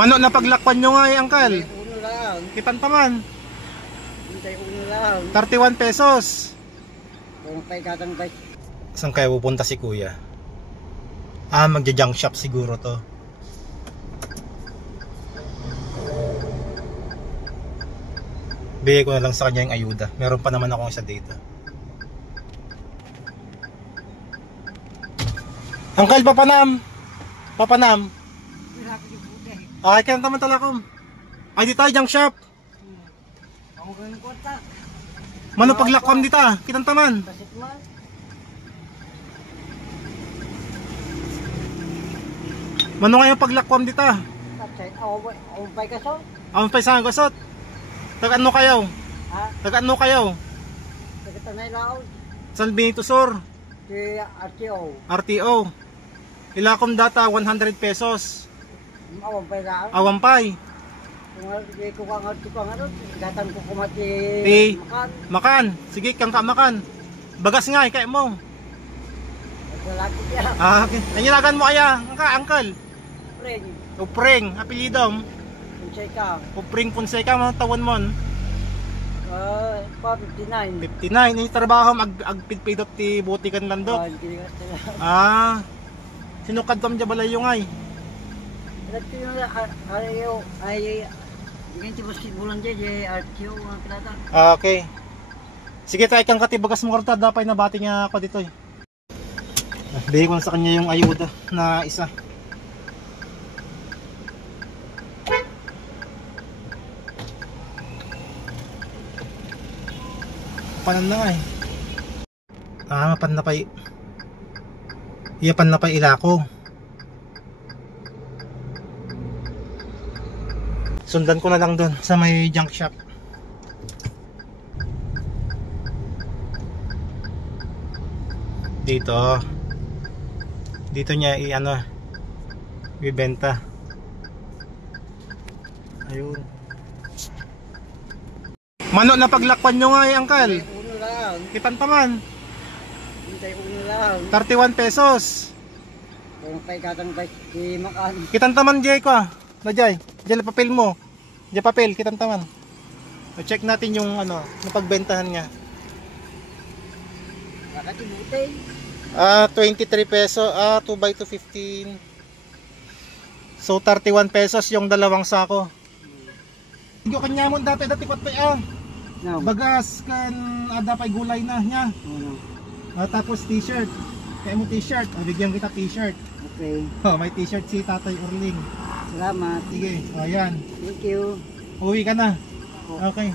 Mano na paglakpan nyo nga angkal. Uno lang. Kitan taman. Hintay uno lang. 31 pesos. Kung kay katang bay. Saan kaya pupunta si kuya? Magja-junk shop siguro to. Bigay ko na lang sa kanya yung ayuda. Meron pa naman akong isa dito. Angkal, papanam. Papanam. Kaya naman talakom. Ay, dito tayo, junk shop. Ako ganun konta. Mano paglakwam dito, kitang taman. Kasit man. Mano nga yung paglakwam dito? Tatay, ako bay kaso. Ang paisang gasot. Taga-ano kayo? Ha? Taga-ano kayo? Taga-tanay laon. San Benito Sur? Si RTO. RTO. Ilakom data 100 pesos. Awang bay laon. Awampay. Kung hindi ko kang ano, gatan ko kumati makan. Makan. Sige, kang kamakan. Bagas nga, kaya mo. Naglalaki niya. Okay. Nanyilagan mo kaya, angkal. Pring. Upring, apelidom. Kunsay ka. Upring Fonseca, mga tawon mo. 59. 59. Yung trabaho, agpidpidot ti butikan landot. Hindi ka sila. Sinukad kam jabalay yung ay. Ito yung ay ganti basketball ang dyan, RTO ang pinata. Okay. Sige tayo kang katibagas mo karta, dapat nabati niya ako dito eh. Bigay ko na sa kanya yung ayuda na isa. Panan na nga eh. Mapan na pa iyapan na pa ilako. Sundan ko na lang doon sa may junk shop. Dito niya ibenta. Ayun. Mano na paglakpan nyo nga angkal. Uno lang. Kitan taman. Hintay uno lang. 31 pesos. Kung kay katang bay, di makan. Kitan taman jay ko. Najay, diyan papel mo. Diyan papel, kitan taman. So, check natin yung napagbentahan niya. Nakatibutay. 23 peso, 2 by 2, 15. So 31 pesos yung dalawang sako. Hindi ko kanya mo dati kwat pa No. bagas kan ada pa gulay na niya. Tapos t-shirt. Kaya mo t-shirt, bigyan kita t-shirt. Okay. May t-shirt si Tatay Urling. Salamat. Sige, ayan. Thank you. Uwi ka na. Okay.